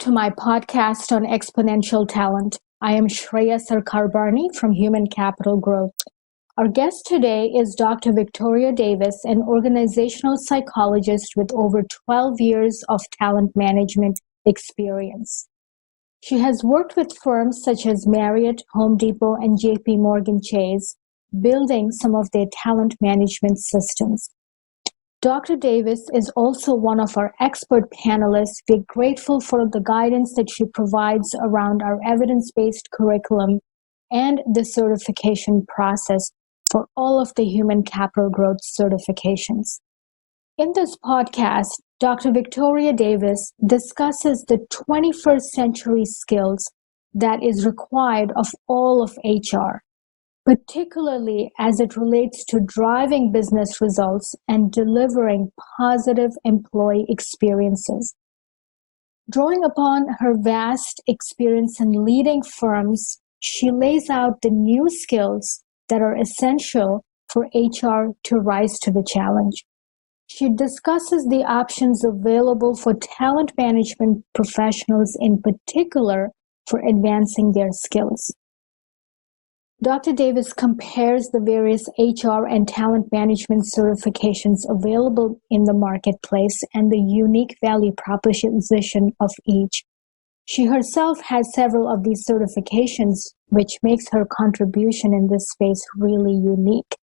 to my podcast on exponential talent. I am Shreya Sarkarbarni from Human Capital Growth. Our guest today is Dr. Victoria Davis, an organizational psychologist with over 12 years of talent management experience. She has worked with firms such as Marriott, Home Depot, and JP Morgan Chase, building some of their talent management systems. Dr. Davis is also one of our expert panelists. We're grateful for the guidance that she provides around our evidence-based curriculum and the certification process for all of the human capital growth certifications. In this podcast, Dr. Victoria Davis discusses the 21st century skills that is required of all of HR, particularly as it relates to driving business results and delivering positive employee experiences. Drawing upon her vast experience in leading firms, she lays out the new skills that are essential for HR to rise to the challenge. She discusses the options available for talent management professionals, in particular for advancing their skills. Dr. Davis compares the various HR and talent management certifications available in the marketplace and the unique value proposition of each. She herself has several of these certifications, which makes her contribution in this space really unique.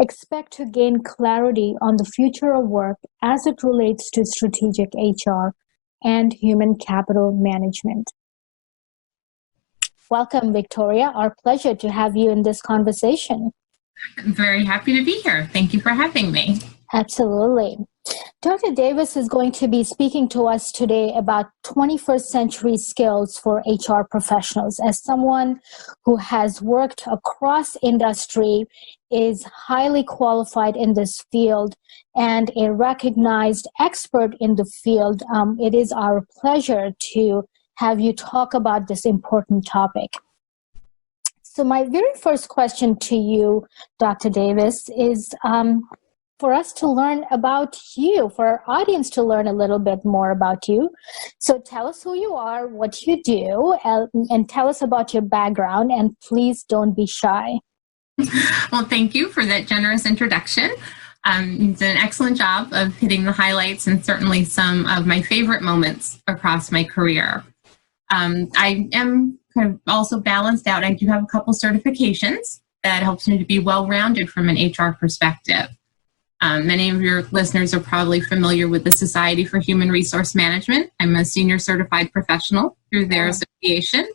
Expect to gain clarity on the future of work as it relates to strategic HR and human capital management. Welcome, Victoria. Our pleasure to have you in this conversation. I'm very happy to be here. Thank you for having me. Absolutely. Dr. Davis is going to be speaking to us today about 21st century skills for HR professionals. As someone who has worked across industry, is highly qualified in this field, and a recognized expert in the field, it is our pleasure to have you talk about this important topic. So my very first question to you, Dr. Davis, is for us to learn about you, for our audience to learn a little bit more about you. So tell us who you are, what you do, and tell us about your background, and please don't be shy. Well, thank you for that generous introduction. You did an excellent job of hitting the highlights and certainly some of my favorite moments across my career. I am kind of also balanced out. I do have a couple certifications that helps me to be well-rounded from an HR perspective. Many of your listeners are probably familiar with the Society for Human Resource Management. I'm a senior certified professional through their association,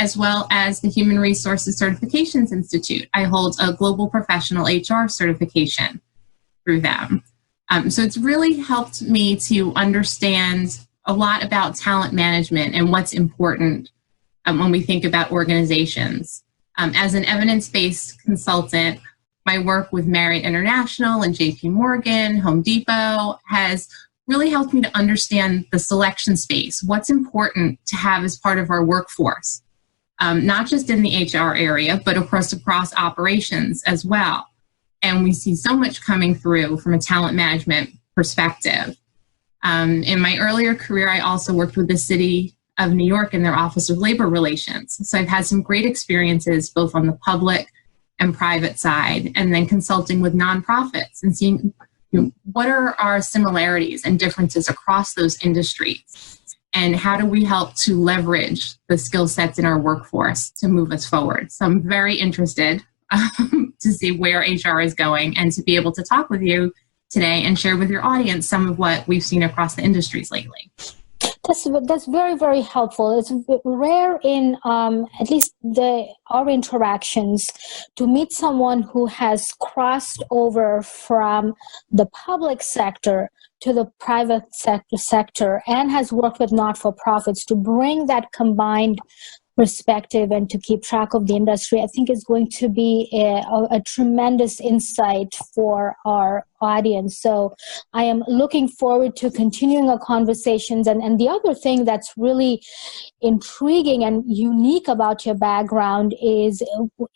as well as the Human Resources Certifications Institute. I hold a global professional HR certification through them. So it's really helped me to understand a lot about talent management and what's important when we think about organizations. As an evidence-based consultant, my work with Marriott International and JP Morgan, Home Depot has really helped me to understand the selection space, what's important to have as part of our workforce, not just in the HR area, but of course across operations as well. And we see so much coming through from a talent management perspective. In my earlier career, I also worked with the City of New York in their Office of Labor Relations. So I've had some great experiences both on the public and private side, and then consulting with nonprofits and seeing what are our similarities and differences across those industries, and how do we help to leverage the skill sets in our workforce to move us forward. So I'm very interested to see where HR is going and to be able to talk with you today and share with your audience some of what we've seen across the industries lately. That's very, very helpful. It's rare in at least our interactions to meet someone who has crossed over from the public sector to the private sector and has worked with not-for-profits to bring that combined perspective and to keep track of the industry. I think is going to be a tremendous insight for our audience. So I am looking forward to continuing our conversations. And the other thing that's really intriguing and unique about your background is,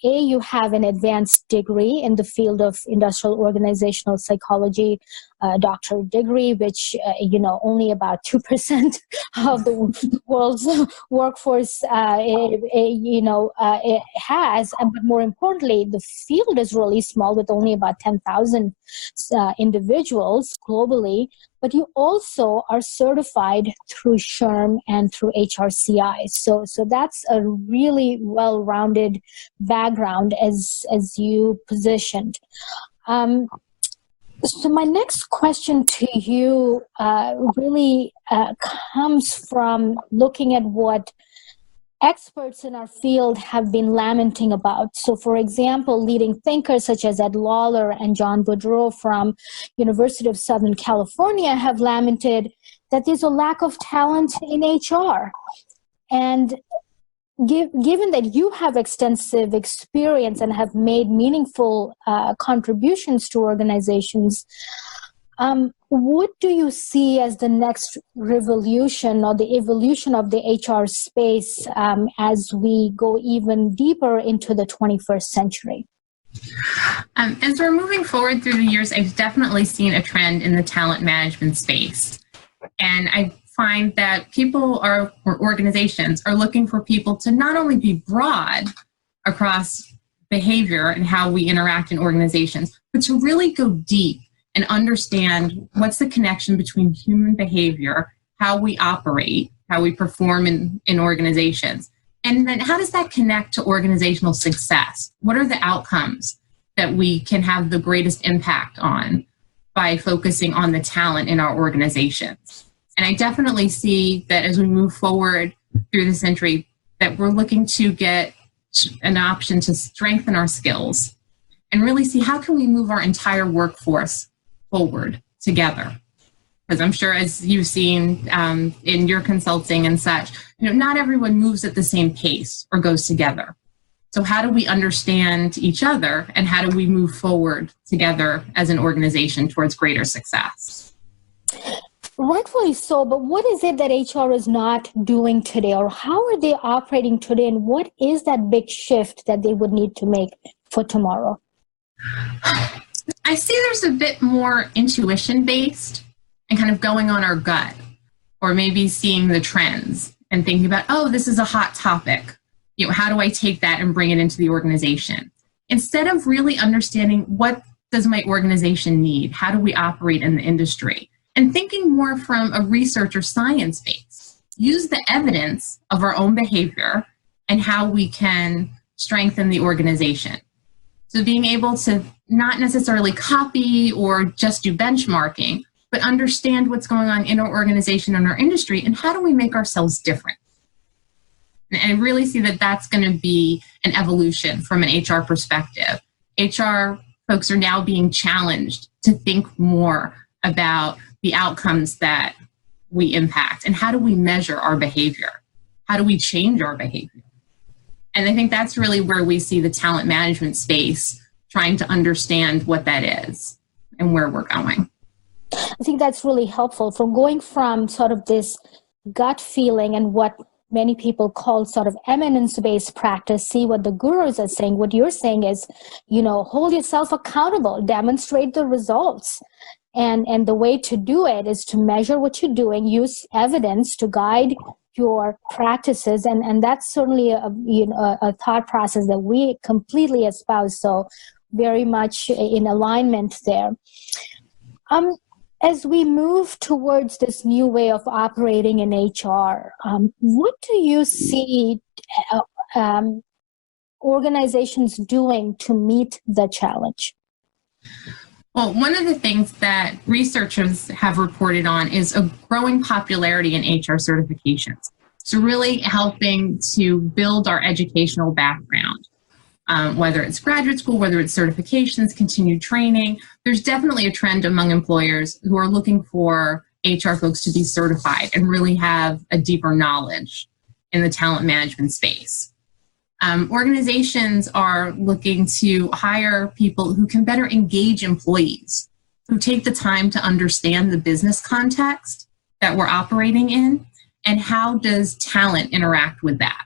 you have an advanced degree in the field of industrial organizational psychology. doctorate degree, which, only about 2% of the world's workforce, it has. But more importantly, the field is really small with only about 10,000 individuals globally. But you also are certified through SHRM and through HRCI. So that's a really well-rounded background as you positioned. So my next question to you really comes from looking at what experts in our field have been lamenting about. So, for example, leading thinkers such as Ed Lawler and John Boudreau from University of Southern California have lamented that there's a lack of talent in HR. And given that you have extensive experience and have made meaningful contributions to organizations, what do you see as the next revolution or the evolution of the HR space as we go even deeper into the 21st century? As we're moving forward through the years, I've definitely seen a trend in the talent management space. And I find that people or organizations are looking for people to not only be broad across behavior and how we interact in organizations, but to really go deep and understand what's the connection between human behavior, how we operate, how we perform in organizations, and then how does that connect to organizational success? What are the outcomes that we can have the greatest impact on by focusing on the talent in our organizations? And I definitely see that as we move forward through the century, that we're looking to get an option to strengthen our skills and really see how can we move our entire workforce forward together. Because I'm sure, as you've seen in your consulting and such, not everyone moves at the same pace or goes together. So how do we understand each other and how do we move forward together as an organization towards greater success? Rightfully so, but what is it that HR is not doing today, or how are they operating today, and what is that big shift that they would need to make for tomorrow? I see there's a bit more intuition-based and kind of going on our gut, or maybe seeing the trends and thinking about, oh, this is a hot topic. How do I take that and bring it into the organization? Instead of really understanding what does my organization need? How do we operate in the industry? And thinking more from a research or science base. Use the evidence of our own behavior and how we can strengthen the organization. So being able to not necessarily copy or just do benchmarking, but understand what's going on in our organization and our industry, and how do we make ourselves different? And I really see that that's going to be an evolution from an HR perspective. HR folks are now being challenged to think more about the outcomes that we impact and how do we measure our behavior? How do we change our behavior? And I think that's really where we see the talent management space trying to understand what that is and where we're going. I think that's really helpful, from going from sort of this gut feeling and what many people call sort of eminence-based practice, see what the gurus are saying. What you're saying is, hold yourself accountable, demonstrate the results. And the way to do it is to measure what you're doing, use evidence to guide your practices. And that's certainly a thought process that we completely espouse. So very much in alignment there. As we move towards this new way of operating in HR, what do you see organizations doing to meet the challenge? Well, one of the things that researchers have reported on is a growing popularity in HR certifications. So really helping to build our educational background, whether it's graduate school, whether it's certifications, continued training. There's definitely a trend among employers who are looking for HR folks to be certified and really have a deeper knowledge in the talent management space. Organizations are looking to hire people who can better engage employees, who take the time to understand the business context that we're operating in, and how does talent interact with that.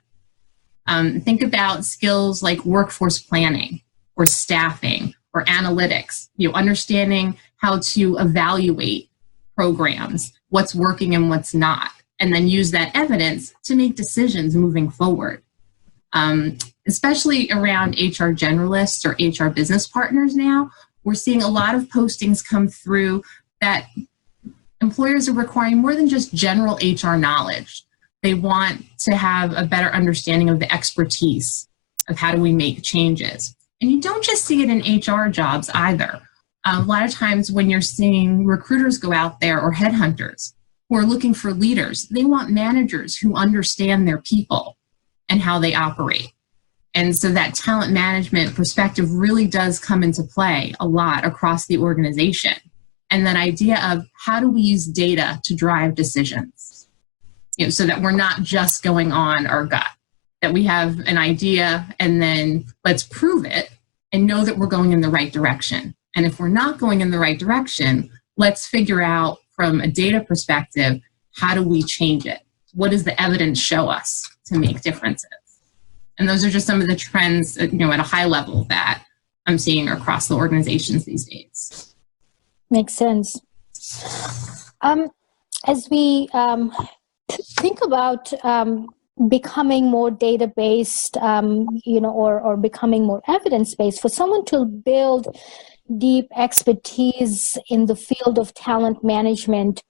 Think about skills like workforce planning or staffing or analytics, understanding how to evaluate programs, what's working and what's not, and then use that evidence to make decisions moving forward. Especially around HR generalists or HR business partners now, we're seeing a lot of postings come through that employers are requiring more than just general HR knowledge. They want to have a better understanding of the expertise of how do we make changes. And you don't just see it in HR jobs either. A lot of times when you're seeing recruiters go out there or headhunters who are looking for leaders, they want managers who understand their people and how they operate. And so that talent management perspective really does come into play a lot across the organization. And that idea of how do we use data to drive decisions, so that we're not just going on our gut, that we have an idea and then let's prove it and know that we're going in the right direction. And if we're not going in the right direction, let's figure out from a data perspective, how do we change it? What does the evidence show us to make differences? And those are just some of the trends, at a high level that I'm seeing across the organizations these days. Makes sense. As we think about becoming more data-based, or becoming more evidence-based, for someone to build deep expertise in the field of talent management,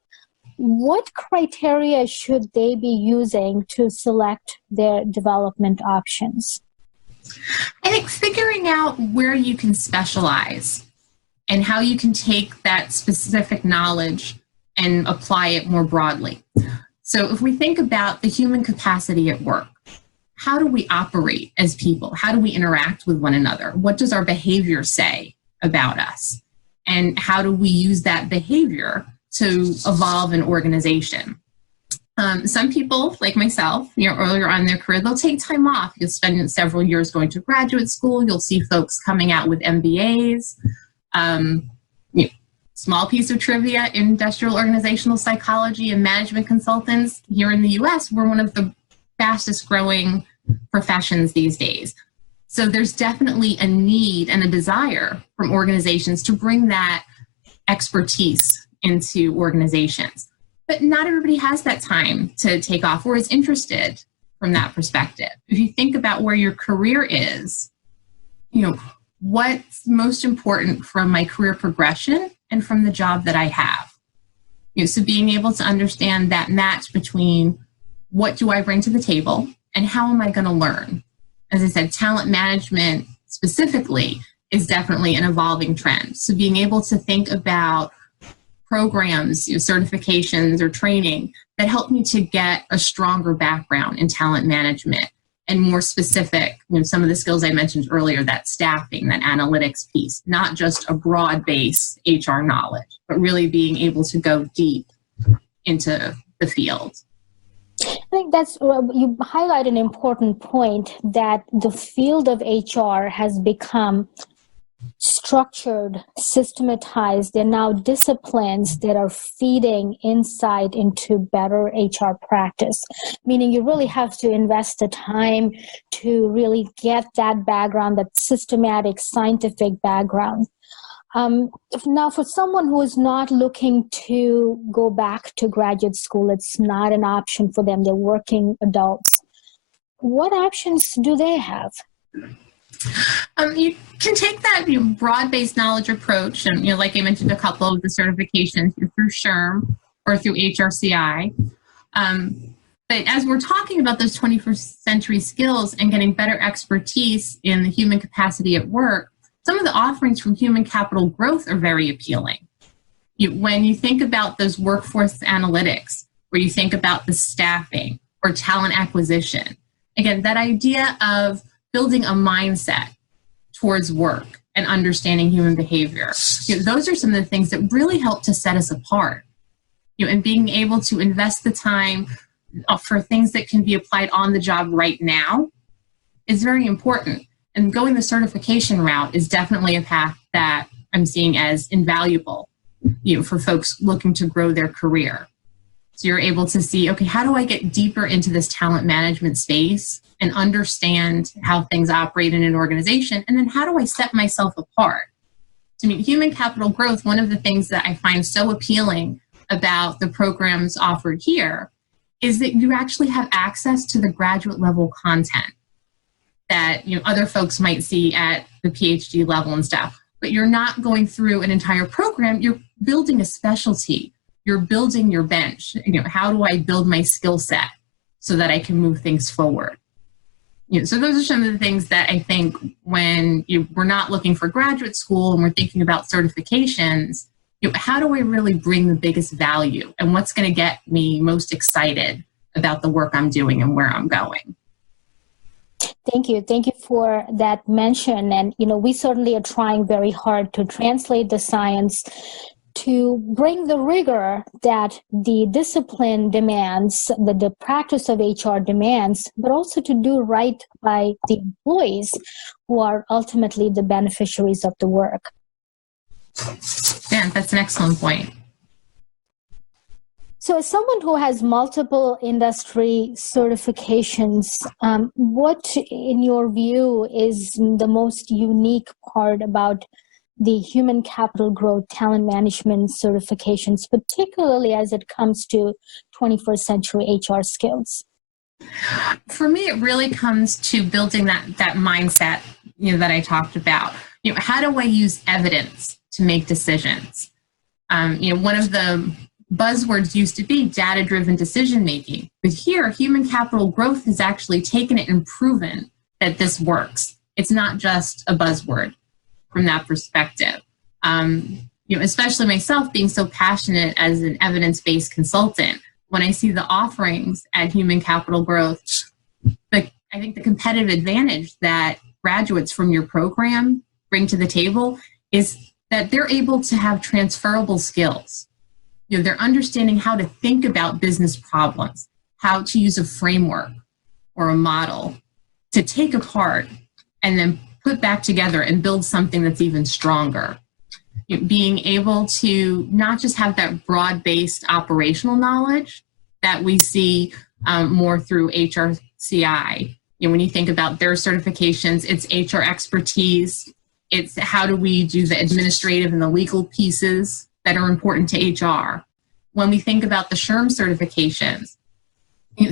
what criteria should they be using to select their development options? I think figuring out where you can specialize and how you can take that specific knowledge and apply it more broadly. So if we think about the human capacity at work, how do we operate as people? How do we interact with one another? What does our behavior say about us? And how do we use that behavior to evolve an organization? Some people, like myself, earlier on in their career, they'll take time off. You'll spend several years going to graduate school. You'll see folks coming out with MBAs. Small piece of trivia, industrial organizational psychology and management consultants here in the US, we're one of the fastest growing professions these days. So there's definitely a need and a desire from organizations to bring that expertise into organizations. But not everybody has that time to take off or is interested from that perspective. If you think about where your career is, what's most important from my career progression and from the job that I have. So being able to understand that match between what do I bring to the table and how am I going to learn? As I said, talent management specifically is definitely an evolving trend. So being able to think about programs, certifications or training that help me to get a stronger background in talent management and more specific, some of the skills I mentioned earlier, that staffing, that analytics piece, not just a broad-based HR knowledge, but really being able to go deep into the field. I think you highlight an important point, that the field of HR has become structured, systematized. They're now disciplines that are feeding insight into better HR practice, meaning you really have to invest the time to really get that background, that systematic scientific background. Now, for someone who is not looking to go back to graduate school, it's not an option for them. They're working adults. What options do they have? You can take that broad-based knowledge approach, and like I mentioned, a couple of the certifications through SHRM or through HRCI. But as we're talking about those 21st century skills and getting better expertise in the human capacity at work, some of the offerings from human capital growth are very appealing. When you think about those workforce analytics, where you think about the staffing or talent acquisition, again, that idea of building a mindset towards work and understanding human behavior. Those are some of the things that really help to set us apart. And being able to invest the time for things that can be applied on the job right now is very important. And going the certification route is definitely a path that I'm seeing as invaluable, for folks looking to grow their career. So you're able to see, okay, how do I get deeper into this talent management space and understand how things operate in an organization? And then how do I set myself apart To meet human capital growth, one of the things that I find so appealing about the programs offered here is that you actually have access to the graduate level content that other folks might see at the PhD level and stuff. But you're not going through an entire program. You're building a specialty. You're building your bench. How do I build my skill set so that I can move things forward? So those are some of the things that I think when we're not looking for graduate school and we're thinking about certifications, how do I really bring the biggest value and what's going to get me most excited about the work I'm doing and where I'm going? Thank you. Thank you for that mention. And, we certainly are trying very hard to translate the science to bring the rigor that the discipline demands, the practice of HR demands, but also to do right by the employees who are ultimately the beneficiaries of the work. Yeah, that's an excellent point. So as someone who has multiple industry certifications, what, in your view, is the most unique part about the human capital growth talent management certifications, particularly as it comes to 21st century HR skills? For me, it really comes to building that mindset that I talked about. How do I use evidence to make decisions? One of the buzzwords used to be data-driven decision-making. But here, human capital growth has actually taken it and proven that this works. It's not just a buzzword from that perspective. Especially myself being so passionate as an evidence-based consultant, when I see the offerings at Human Capital Growth, I think the competitive advantage that graduates from your program bring to the table is that they're able to have transferable skills. They're understanding how to think about business problems, how to use a framework or a model to take apart and then put back together and build something that's even stronger. Being able to not just have that broad-based operational knowledge that we see more through HRCI. When you think about their certifications, it's HR expertise. It's how do we do the administrative and the legal pieces that are important to HR. When we think about the SHRM certifications,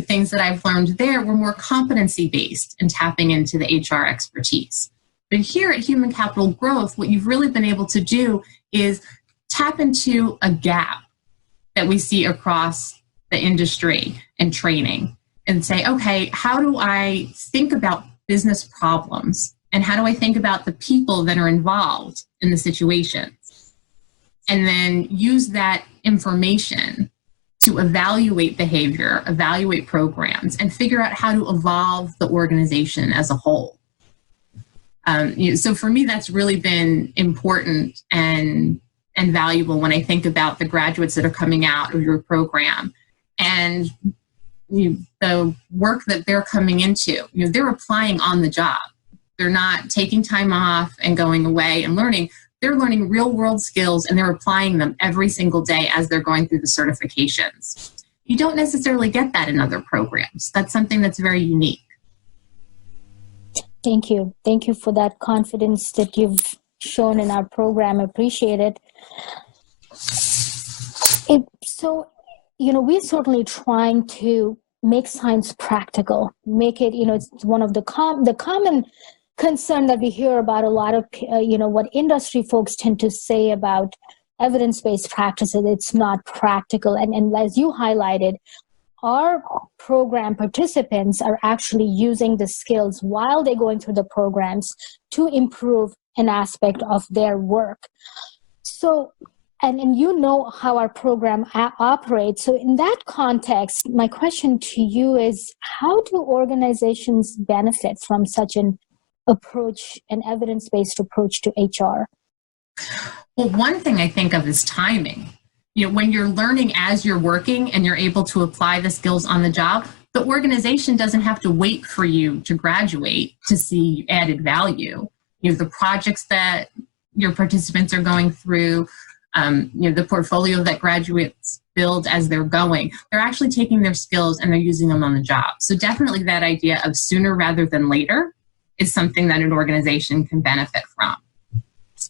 things that I've learned there were more competency-based and tapping into the HR expertise. But here at Human Capital Growth, what you've really been able to do is tap into a gap that we see across the industry and training and say, okay, how do I think about business problems? And how do I think about the people that are involved in the situations? And then use that information to evaluate behavior, evaluate programs, and figure out how to evolve the organization as a whole. So for me, that's really been important and valuable when I think about the graduates that are coming out of your program and the work that they're coming into. They're applying on the job. They're not taking time off and going away and learning. They're learning real world skills and they're applying them every single day as they're going through the certifications. You don't necessarily get that in other programs. That's something that's very unique. Thank you. Thank you for that confidence that you've shown in our program. I appreciate it. We're certainly trying to make science practical, make it, it's one of the common concern that we hear about a lot of, what industry folks tend to say about evidence-based practices. It's not practical. And as you highlighted, our program participants are actually using the skills while they're going through the programs to improve an aspect of their work. So, and how our program operates. So in that context, my question to you is, how do organizations benefit from such an approach, an evidence-based approach to HR? Well, one thing I think of is timing. When you're learning as you're working and you're able to apply the skills on the job, the organization doesn't have to wait for you to graduate to see added value. The projects that your participants are going through, the portfolio that graduates build as they're going, they're actually taking their skills and they're using them on the job. So definitely that idea of sooner rather than later is something that an organization can benefit from.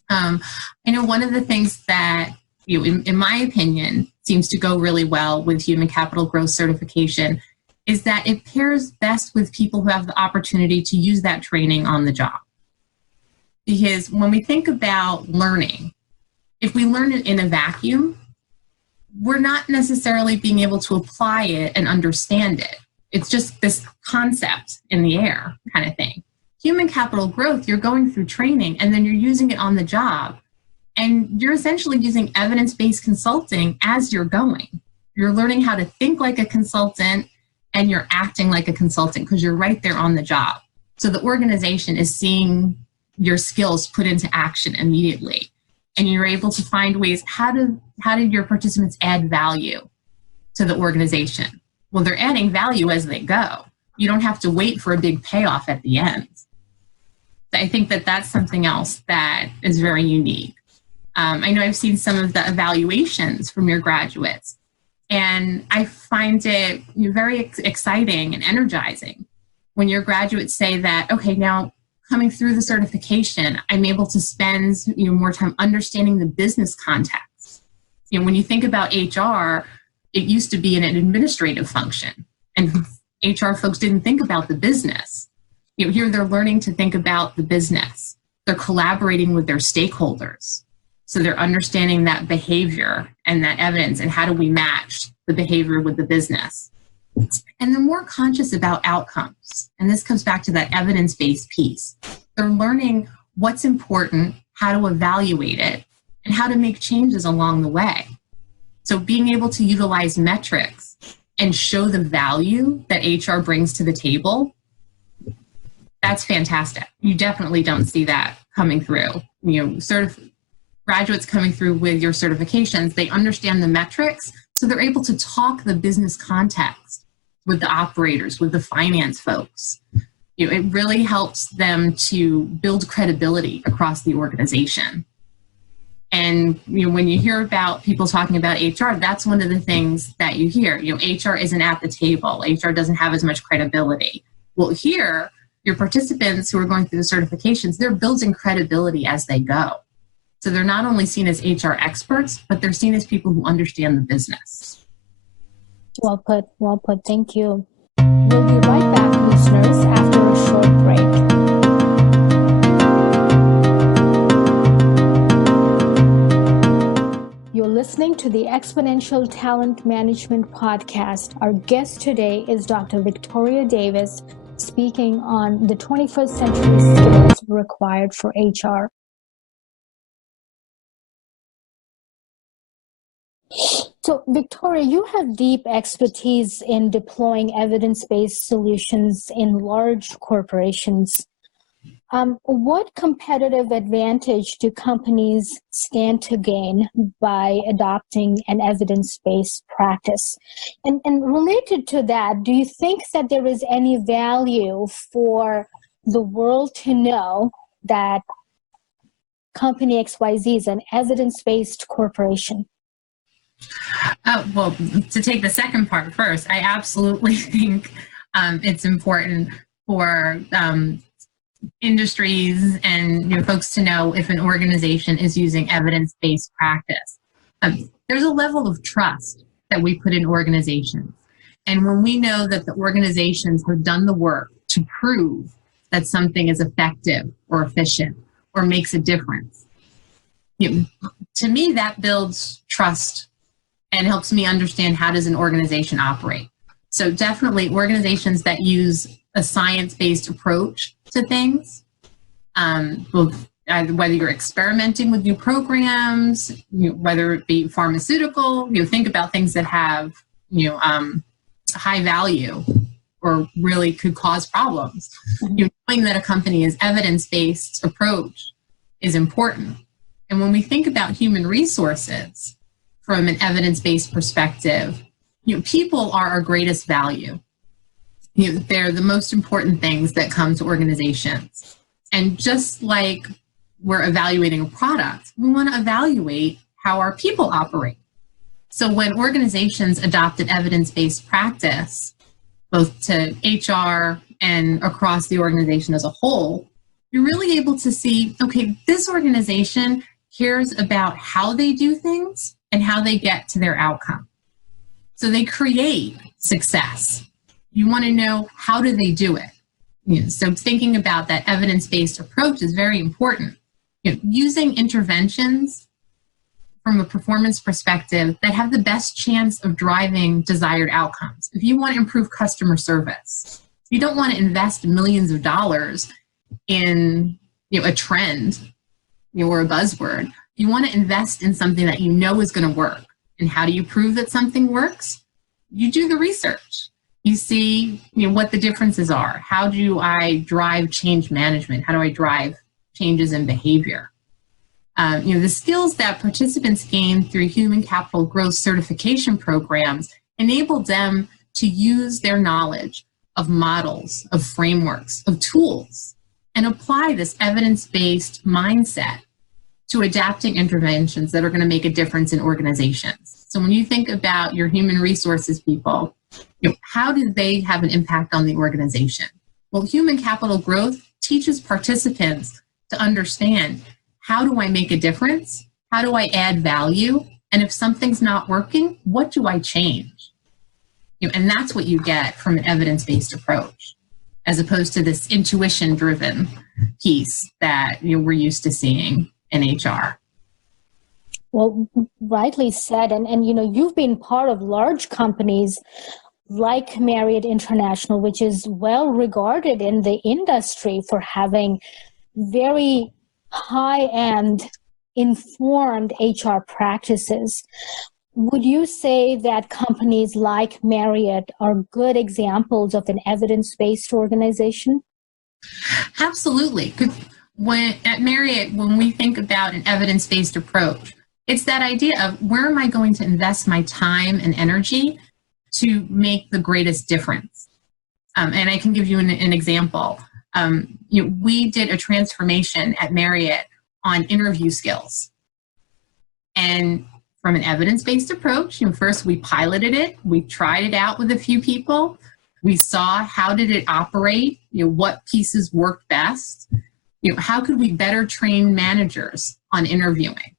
I know one of the things that, in my opinion, seems to go really well with human capital growth certification is that it pairs best with people who have the opportunity to use that training on the job. Because when we think about learning, if we learn it in a vacuum, we're not necessarily being able to apply it and understand it. It's just this concept in the air kind of thing. Human capital growth, you're going through training and then you're using it on the job. And you're essentially using evidence-based consulting as you're going. You're learning how to think like a consultant and you're acting like a consultant because you're right there on the job. So the organization is seeing your skills put into action immediately. And you're able to find ways, how do your participants add value to the organization? Well, they're adding value as they go. You don't have to wait for a big payoff at the end. I think that that's something else that is very unique. I know I've seen some of the evaluations from your graduates, and I find it very exciting and energizing when your graduates say that, okay, now coming through the certification, I'm able to spend more time understanding the business context. When you think about HR, it used to be an administrative function, and HR folks didn't think about the business. Here they're learning to think about the business. They're collaborating with their stakeholders. So they're understanding that behavior and that evidence and how do we match the behavior with the business. And they're more conscious about outcomes. And this comes back to that evidence-based piece. They're learning what's important, how to evaluate it, and how to make changes along the way. So being able to utilize metrics and show the value that HR brings to the table, that's fantastic. You definitely don't see that coming through. Graduates coming through with your certifications, they understand the metrics, so they're able to talk the business context with the operators, with the finance folks. It really helps them to build credibility across the organization. And when you hear about people talking about HR, that's one of the things that you hear. HR isn't at the table. HR doesn't have as much credibility. Well, here, your participants who are going through the certifications, they're building credibility as they go. So they're not only seen as HR experts, but they're seen as people who understand the business. Well put. Thank you. We'll be right back, listeners, after a short break. You're listening to the Exponential Talent Management Podcast. Our guest today is Dr. Victoria Davis, speaking on the 21st century skills required for HR. So, Victoria, you have deep expertise in deploying evidence-based solutions in large corporations. What competitive advantage do companies stand to gain by adopting an evidence-based practice? And related to that, do you think that there is any value for the world to know that company XYZ is an evidence-based corporation? Well, to take the second part first, I absolutely think it's important for industries and folks to know if an organization is using evidence-based practice. There's a level of trust that we put in organizations. And when we know that the organizations have done the work to prove that something is effective or efficient or makes a difference, to me, that builds trust and helps me understand how does an organization operate. So definitely organizations that use a science-based approach to things, whether you're experimenting with new programs, whether it be pharmaceutical, think about things that have high value or really could cause problems. Knowing that a company's evidence-based approach is important. And when we think about human resources from an evidence-based perspective, people are our greatest value. They're the most important things that come to organizations. And just like we're evaluating a product, we want to evaluate how our people operate. So when organizations adopt an evidence-based practice, both to HR and across the organization as a whole, you're really able to see, okay, this organization cares about how they do things and how they get to their outcome. So they create success. You want to know, how do they do it? So thinking about that evidence-based approach is very important. Using interventions from a performance perspective that have the best chance of driving desired outcomes. If you want to improve customer service, you don't want to invest millions of dollars in a trend or a buzzword. You want to invest in something that you know is going to work. And how do you prove that something works? You do the research. You see what the differences are. How do I drive change management? How do I drive changes in behavior? The skills that participants gain through human capital growth certification programs enable them to use their knowledge of models, of frameworks, of tools, and apply this evidence-based mindset to adapting interventions that are going to make a difference in organizations. So when you think about your human resources people, how do they have an impact on the organization? Well, human capital growth teaches participants to understand, how do I make a difference? How do I add value? And if something's not working, what do I change? And that's what you get from an evidence-based approach, as opposed to this intuition-driven piece that we're used to seeing in HR. Well, rightly said. And you've been part of large companies like Marriott International, which is well regarded in the industry for having very high-end informed HR practices. Would you say that companies like Marriott are good examples of an evidence-based organization? Absolutely. At Marriott, when we think about an evidence-based approach, it's that idea of, where am I going to invest my time and energy to make the greatest difference? And I can give you an example. We did a transformation at Marriott on interview skills. And from an evidence-based approach, first we piloted it, we tried it out with a few people, we saw how did it operate, what pieces worked best, how could we better train managers on interviewing?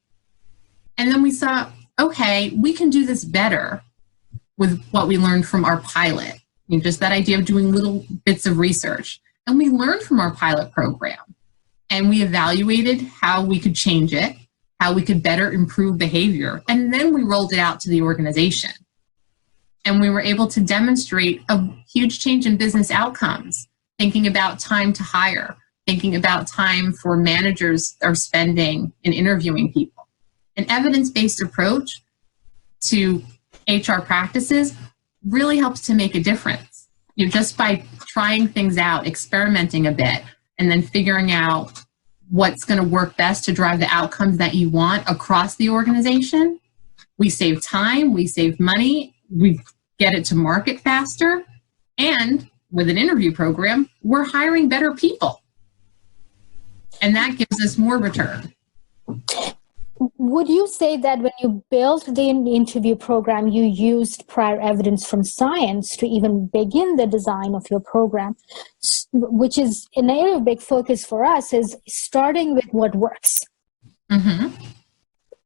And then we saw, okay, we can do this better with what we learned from our pilot, just that idea of doing little bits of research. And we learned from our pilot program, and we evaluated how we could change it, how we could better improve behavior, and then we rolled it out to the organization. And we were able to demonstrate a huge change in business outcomes, thinking about time to hire, thinking about time for managers are spending in interviewing people. An evidence-based approach to HR practices really helps to make a difference. Just by trying things out, experimenting a bit, and then figuring out what's going to work best to drive the outcomes that you want across the organization. We save time, we save money, we get it to market faster, and with an interview program, we're hiring better people. And that gives us more return. Would you say that when you built the interview program, you used prior evidence from science to even begin the design of your program, which is an area of big focus for us, is starting with what works,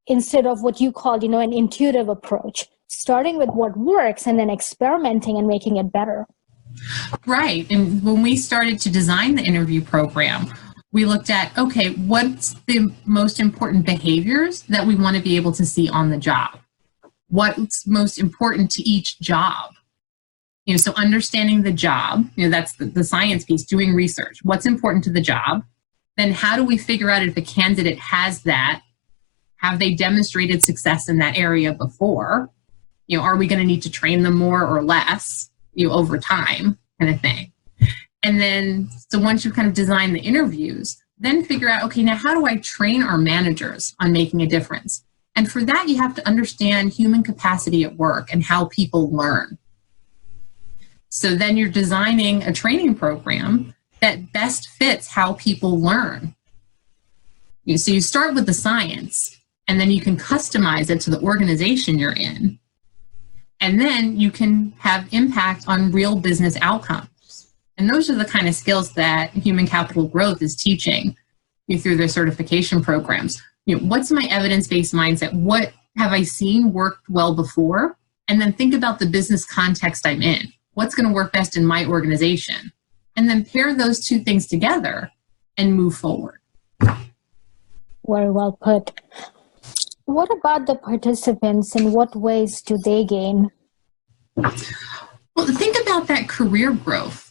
instead of what you called, an intuitive approach, starting with what works and then experimenting and making it better. Right. And when we started to design the interview program, we looked at, okay, what's the most important behaviors that we want to be able to see on the job? What's most important to each job? So understanding the job, that's the science piece, doing research. What's important to the job? Then how do we figure out if a candidate has that? Have they demonstrated success in that area before? Are we going to need to train them more or less, over time, kind of thing? And then, so once you kind of design the interviews, then figure out, okay, now how do I train our managers on making a difference? And for that, you have to understand human capacity at work and how people learn. So then you're designing a training program that best fits how people learn. So you start with the science, and then you can customize it to the organization you're in. And then you can have impact on real business outcomes. And those are the kind of skills that human capital growth is teaching you through their certification programs. What's my evidence-based mindset? What have I seen worked well before? And then think about the business context I'm in. What's going to work best in my organization? And then pair those two things together and move forward. Very well put. What about the participants? In what ways do they gain? Well, think about that career growth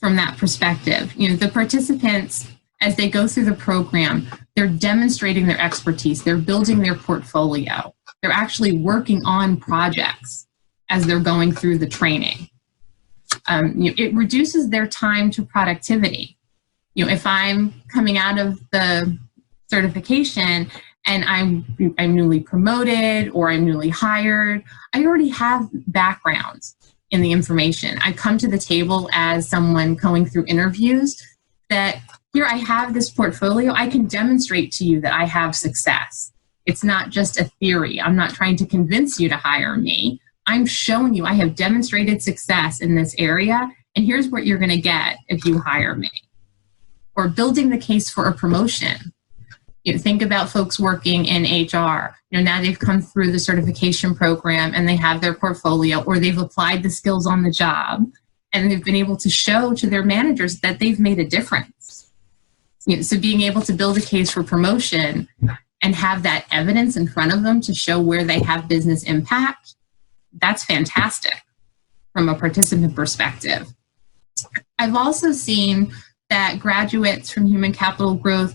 from that perspective. The participants, as they go through the program, they're demonstrating their expertise. They're building their portfolio. They're actually working on projects as they're going through the training. It reduces their time to productivity. If I'm coming out of the certification and I'm newly promoted or I'm newly hired, I already have background in the information. I come to the table as someone going through interviews that here I have this portfolio. I can demonstrate to you that I have success. It's not just a theory. I'm not trying to convince you to hire me. I'm showing you I have demonstrated success in this area, and here's what you're going to get if you hire me. Or building the case for a promotion. Think about folks working in HR. Now they've come through the certification program and they have their portfolio, or they've applied the skills on the job and they've been able to show to their managers that they've made a difference. So being able to build a case for promotion and have that evidence in front of them to show where they have business impact, that's fantastic from a participant perspective. I've also seen that graduates from human capital growth,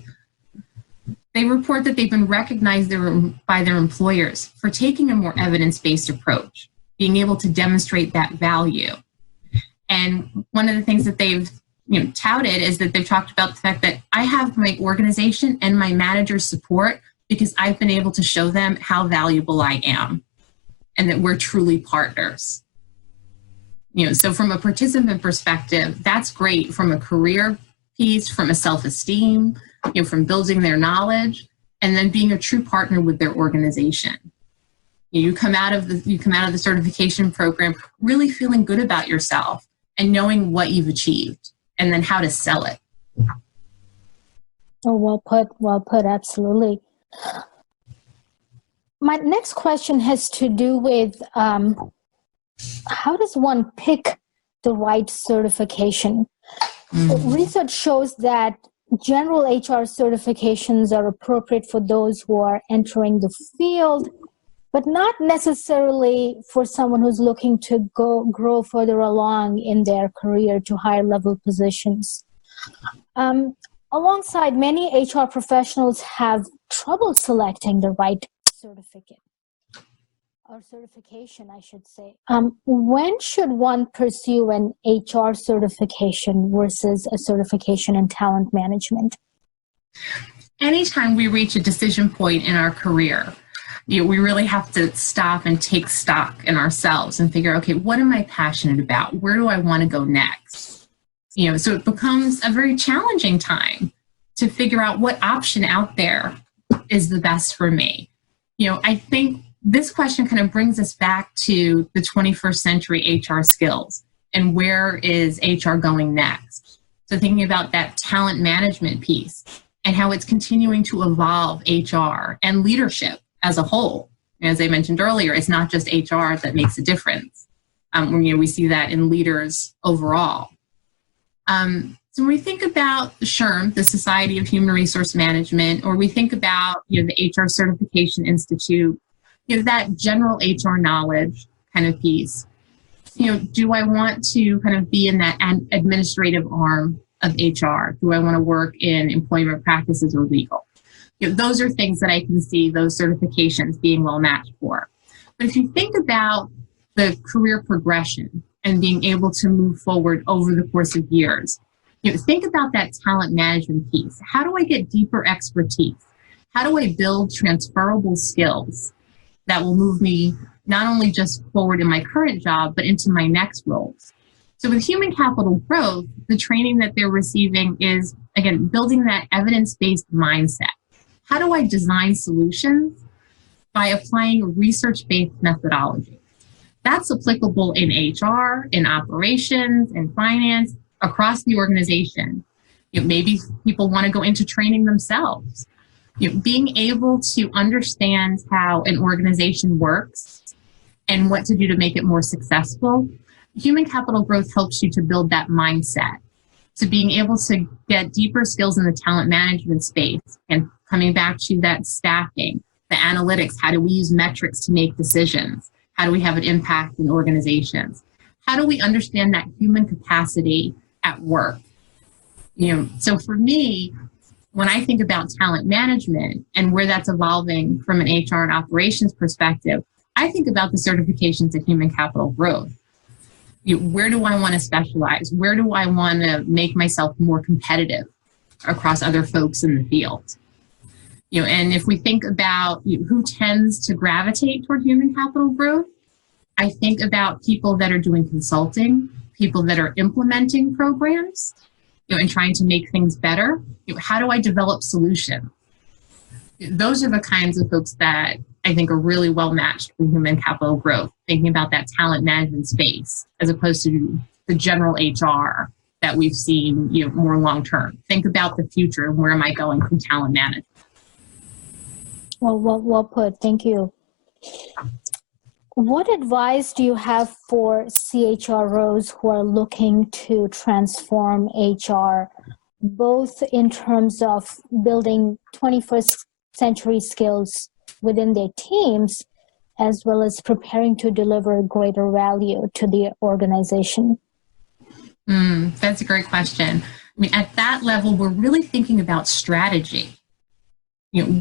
they report that they've been recognized by their employers for taking a more evidence-based approach, being able to demonstrate that value. And one of the things that they've touted is that they've talked about the fact that I have my organization and my manager's support because I've been able to show them how valuable I am and that we're truly partners. So from a participant perspective, that's great from a career piece, from a self-esteem, from building their knowledge, and then being a true partner with their organization. You come out of the certification program really feeling good about yourself and knowing what you've achieved and then how to sell it. Oh, well put, absolutely. My next question has to do with how does one pick the right certification? Research shows that general HR certifications are appropriate for those who are entering the field, but not necessarily for someone who's looking to grow further along in their career to higher level positions. Alongside, many HR professionals have trouble selecting the right certificate or certification, I should say. When should one pursue an HR certification versus a certification in talent management? Anytime we reach a decision point in our career, we really have to stop and take stock in ourselves and figure, okay, what am I passionate about? Where do I want to go next? So it becomes a very challenging time to figure out what option out there is the best for me. I think this question kind of brings us back to the 21st century HR skills and where is HR going next. So thinking about that talent management piece and how it's continuing to evolve HR and leadership as a whole. As I mentioned earlier, it's not just HR that makes a difference. We see that in leaders overall. So when we think about the SHRM, the Society of Human Resource Management, or we think about the HR Certification Institute, that general HR knowledge kind of piece. Do I want to kind of be in that administrative arm of HR? Do I want to work in employment practices or legal? Those are things that I can see those certifications being well matched for. But if you think about the career progression and being able to move forward over the course of years, think about that talent management piece. How do I get deeper expertise? How do I build transferable skills that will move me not only just forward in my current job, but into my next roles? So with human capital growth, the training that they're receiving is, again, building that evidence-based mindset. How do I design solutions? By applying research-based methodology. That's applicable in HR, in operations, in finance, across the organization. Maybe people want to go into training themselves. Being able to understand how an organization works and what to do to make it more successful. Human capital growth helps you to build that mindset, to being able to get deeper skills in the talent management space, and coming back to that staffing, the analytics. How do we use metrics to make decisions? How do we have an impact in organizations? How do we understand that human capacity at work? So for me, when I think about talent management and where that's evolving from an HR and operations perspective, I think about the certifications of human capital growth. Where do I want to specialize? Where do I want to make myself more competitive across other folks in the field? And if we think about who tends to gravitate toward human capital growth, I think about people that are doing consulting, people that are implementing programs, and trying to make things better. How do I develop solutions? Those are the kinds of folks that I think are really well matched for human capital growth, thinking about that talent management space, as opposed to the general HR that we've seen, more long-term. Think about the future and where am I going from talent management? Well put. Thank you. What advice do you have for CHROs who are looking to transform HR, both in terms of building 21st century skills within their teams, as well as preparing to deliver greater value to the organization? That's a great question. At that level, we're really thinking about strategy.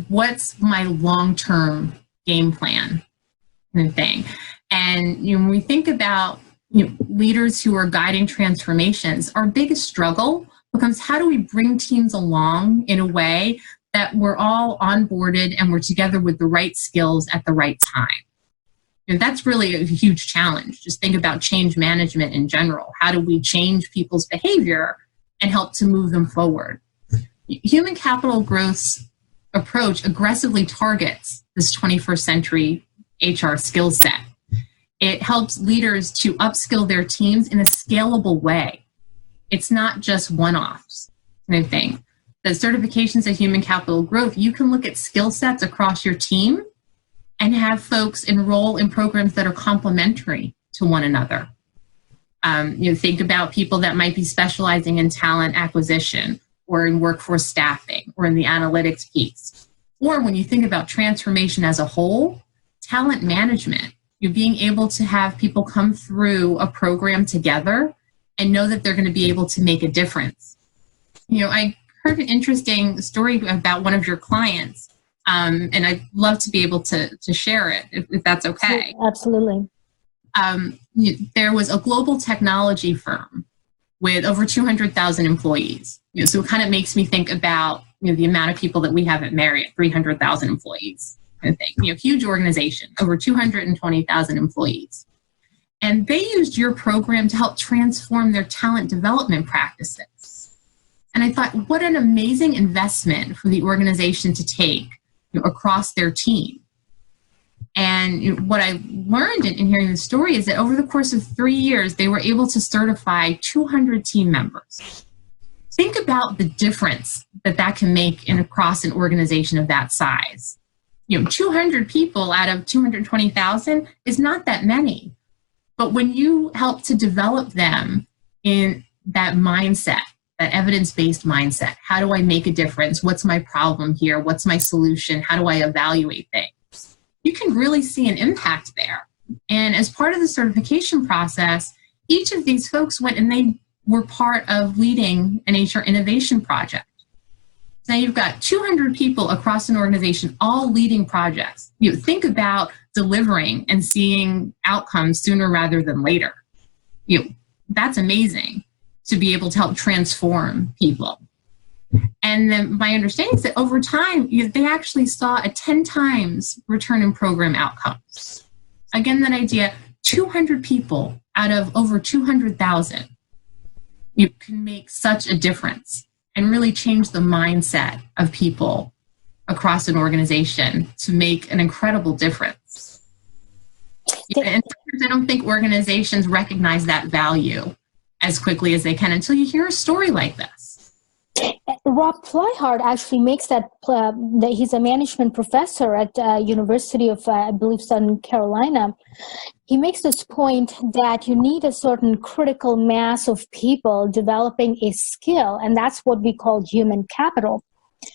What's my long-term game plan kind of thing? And when we think about leaders who are guiding transformations, our biggest struggle becomes how do we bring teams along in a way that we're all onboarded and we're together with the right skills at the right time. That's really a huge challenge. Just think about change management in general. How do we change people's behavior and help to move them forward? Human capital growth's approach aggressively targets this 21st century HR skill set. It helps leaders to upskill their teams in a scalable way. It's not just one-offs kind of thing. The certifications of human capital growth, you can look at skill sets across your team and have folks enroll in programs that are complementary to one another. Think about people that might be specializing in talent acquisition or in workforce staffing or in the analytics piece. Or when you think about transformation as a whole, talent management, you're being able to have people come through a program together and know that they're going to be able to make a difference. I heard an interesting story about one of your clients, and I'd love to be able to share it if that's okay. Absolutely. There was a global technology firm with over 200,000 employees. So it kind of makes me think about the amount of people that we have at Marriott, 300,000 employees kind of thing. Huge organization, over 220,000 employees. And they used your program to help transform their talent development practices. And I thought, what an amazing investment for the organization to take across their team. And what I learned in hearing the story is that over the course of 3 years, they were able to certify 200 team members. Think about the difference that can make across an organization of that size. 200 people out of 220,000 is not that many. But when you help to develop them in that mindset, that evidence-based mindset, how do I make a difference? What's my problem here? What's my solution? How do I evaluate things? You can really see an impact there. And as part of the certification process, each of these folks went and they were part of leading an HR innovation project. Now you've got 200 people across an organization all leading projects. Think about delivering and seeing outcomes sooner rather than later. That's amazing to be able to help transform people. And then my understanding is that over time, they actually saw a 10 times return in program outcomes. Again, that idea, 200 people out of over 200,000, you can make such a difference and really change the mindset of people across an organization to make an incredible difference. And sometimes I don't think organizations recognize that value as quickly as they can until you hear a story like this. Rob Flyhard actually makes that he's a management professor at University of, I believe, Southern Carolina. He makes this point that you need a certain critical mass of people developing a skill, and that's what we call human capital.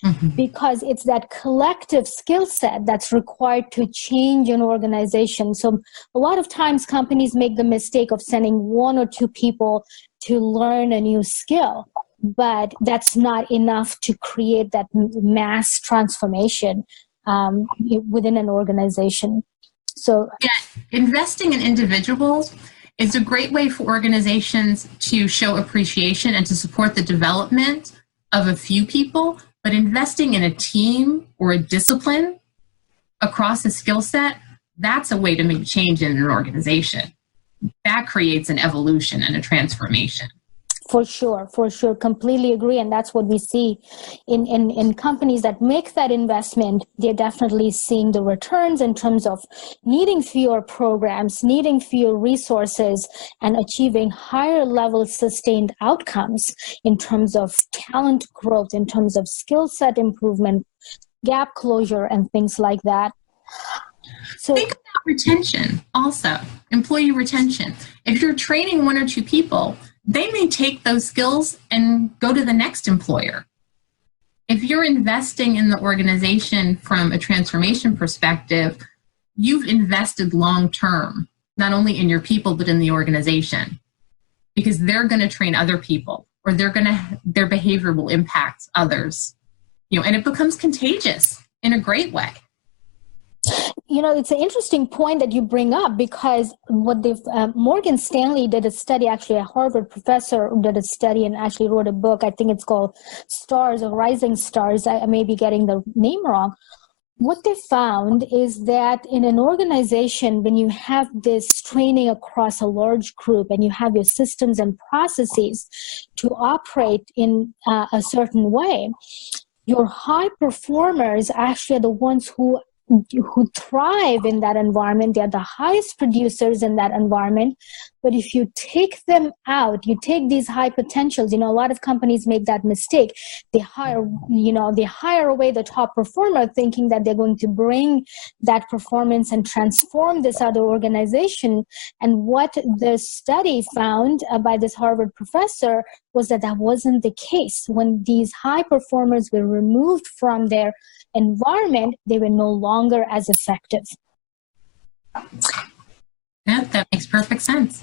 Mm-hmm. Because it's that collective skill set that's required to change an organization. So a lot of times companies make the mistake of sending one or two people to learn a new skill, but that's not enough to create that mass transformation within an organization. So yeah, investing in individuals is a great way for organizations to show appreciation and to support the development of a few people. But investing in a team or a discipline across a skill set, that's a way to make change in an organization. That creates an evolution and a transformation. For sure. Completely agree. And that's what we see in companies that make that investment. They're definitely seeing the returns in terms of needing fewer programs, needing fewer resources, and achieving higher level sustained outcomes in terms of talent growth, in terms of skill set improvement, gap closure, and things like that. So think about retention also, employee retention. If you're training one or two people, they may take those skills and go to the next employer. If you're investing in the organization from a transformation perspective, you've invested long-term, not only in your people, but in the organization, because they're going to train other people, or their behavior will impact others, and it becomes contagious in a great way. It's an interesting point that you bring up, because what Morgan Stanley did a study, actually a Harvard professor did a study and actually wrote a book. I think it's called Stars or Rising Stars. I may be getting the name wrong. What they found is that in an organization, when you have this training across a large group and you have your systems and processes to operate in a certain way, your high performers actually are the ones who thrive in that environment. They're the highest producers in that environment. But if you take them out, you take these high potentials, a lot of companies make that mistake. They hire away the top performer, thinking that they're going to bring that performance and transform this other organization. And what the study found by this Harvard professor was that wasn't the case. When these high performers were removed from their environment, they were no longer as effective. Yeah, that makes perfect sense.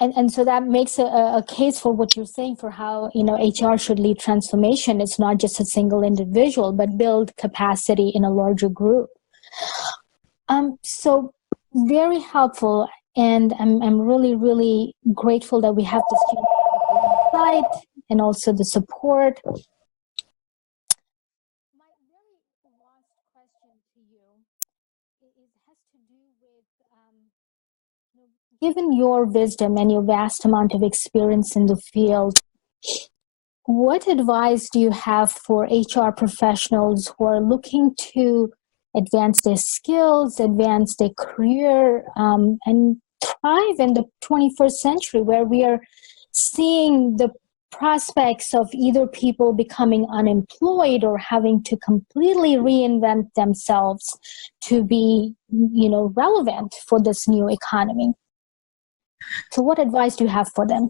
And so that makes a case for what you're saying for how, HR should lead transformation. It's not just a single individual, but build capacity in a larger group. So very helpful. And I'm really, really grateful that we have this insight and also the support. My very last question to you has to do with given your wisdom and your vast amount of experience in the field, what advice do you have for HR professionals who are looking to advance their skills, advance their career, and thrive in the 21st century, where we are seeing the prospects of either people becoming unemployed or having to completely reinvent themselves to be, relevant for this new economy? So what advice do you have for them?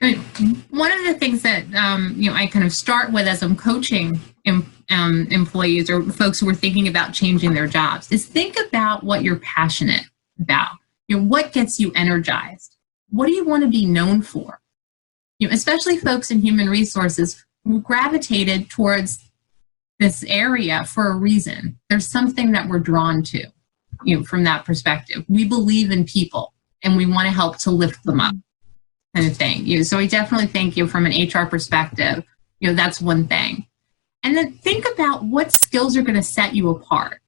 One of the things that, I kind of start with as I'm coaching employees or folks who are thinking about changing their jobs is think about what you're passionate about. What gets you energized? What do you want to be known for? Especially folks in human resources who gravitated towards this area for a reason. There's something that we're drawn to, from that perspective. We believe in people and we want to help to lift them up, kind of thing. So I definitely think from an HR perspective, that's one thing. And then think about what skills are going to set you apart.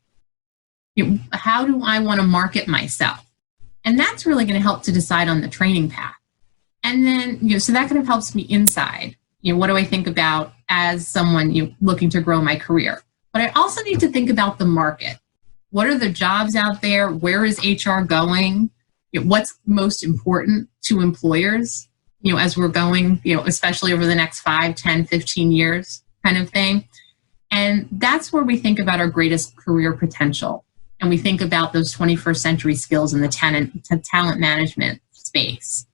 How do I want to market myself? And that's really going to help to decide on the training path. And then, so that kind of helps me inside. What do I think about as someone looking to grow my career? But I also need to think about the market. What are the jobs out there? Where is HR going? what's most important to employers, as we're going, especially over the next 5, 10, 15 years kind of thing. And that's where we think about our greatest career potential. And we think about those 21st century skills in the talent management space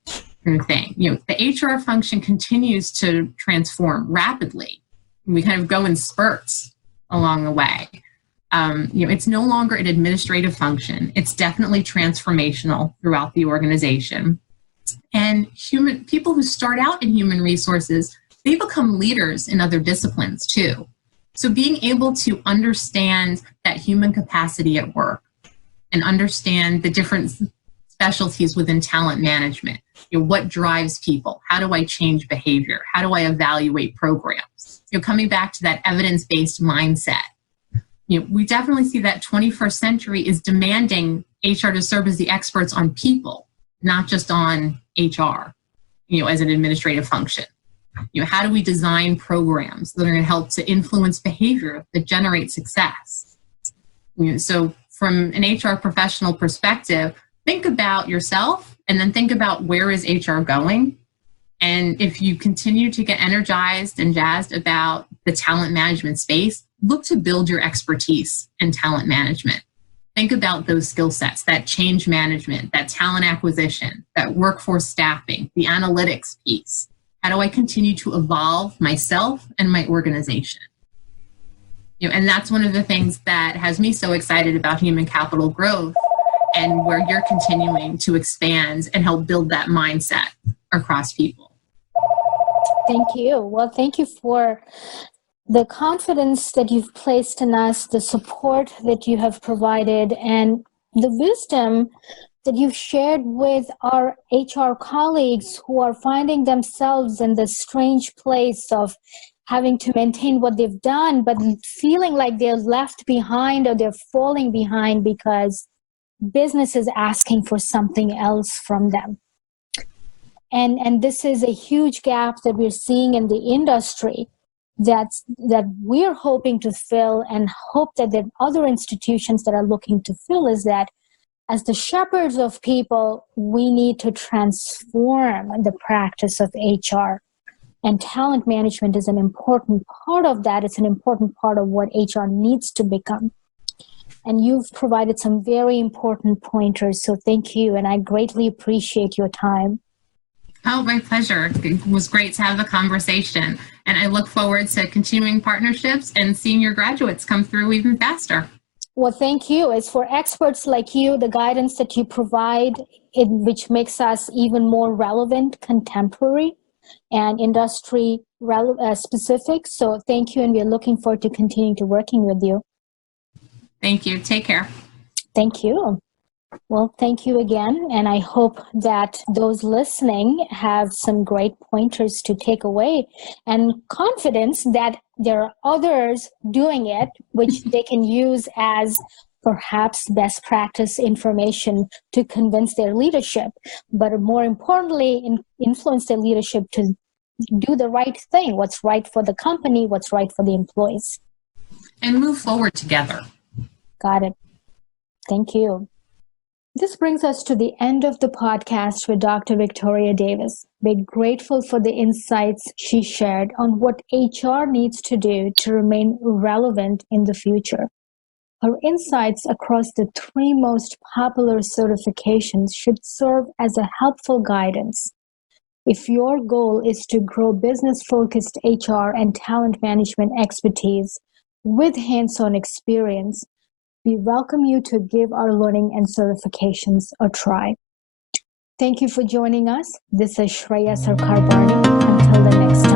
kind of thing. The HR function continues to transform rapidly. We kind of go in spurts along the way. It's no longer an administrative function. It's definitely transformational throughout the organization. And people who start out in human resources, they become leaders in other disciplines too. So being able to understand that human capacity at work and understand the different specialties within talent management, what drives people? How do I change behavior? How do I evaluate programs? Coming back to that evidence-based mindset. We definitely see that 21st century is demanding HR to serve as the experts on people, not just on HR, as an administrative function. How do we design programs that are going to help to influence behavior that generate success? So from an HR professional perspective, think about yourself and then think about where is HR going. And if you continue to get energized and jazzed about the talent management space, look to build your expertise in talent management. Think about those skill sets, that change management, that talent acquisition, that workforce staffing, the analytics piece. How do I continue to evolve myself and my organization? And that's one of the things that has me so excited about human capital growth, and where you're continuing to expand and help build that mindset across people. Thank you. Well, thank you for the confidence that you've placed in us, the support that you have provided, and the wisdom that you've shared with our HR colleagues who are finding themselves in this strange place of having to maintain what they've done, but feeling like they're left behind or they're falling behind because business is asking for something else from them. And this is a huge gap that we're seeing in the industry that we're hoping to fill, and hope that the other institutions that are looking to fill, is that as the shepherds of people, we need to transform the practice of HR. And talent management is an important part of that. It's an important part of what HR needs to become. And you've provided some very important pointers. So thank you. And I greatly appreciate your time. Oh, my pleasure. It was great to have the conversation. And I look forward to continuing partnerships and seeing your graduates come through even faster. Well, thank you. It's for experts like you, the guidance that you provide, which makes us even more relevant, contemporary, and industry specific. So thank you. And we're looking forward to continuing to working with you. Thank you. Take care. Thank you. Well, thank you again. And I hope that those listening have some great pointers to take away, and confidence that there are others doing it, which they can use as perhaps best practice information to convince their leadership, but more importantly, influence their leadership to do the right thing, what's right for the company, what's right for the employees. And move forward together. Got it. Thank you. This brings us to the end of the podcast with Dr. Victoria Davis. We're grateful for the insights she shared on what HR needs to do to remain relevant in the future. Her insights across the 3 most popular certifications should serve as a helpful guidance. If your goal is to grow business-focused HR and talent management expertise with hands-on experience, we welcome you to give our learning and certifications a try. Thank you for joining us. This is Shreya Sarkar Barney. Until the next time.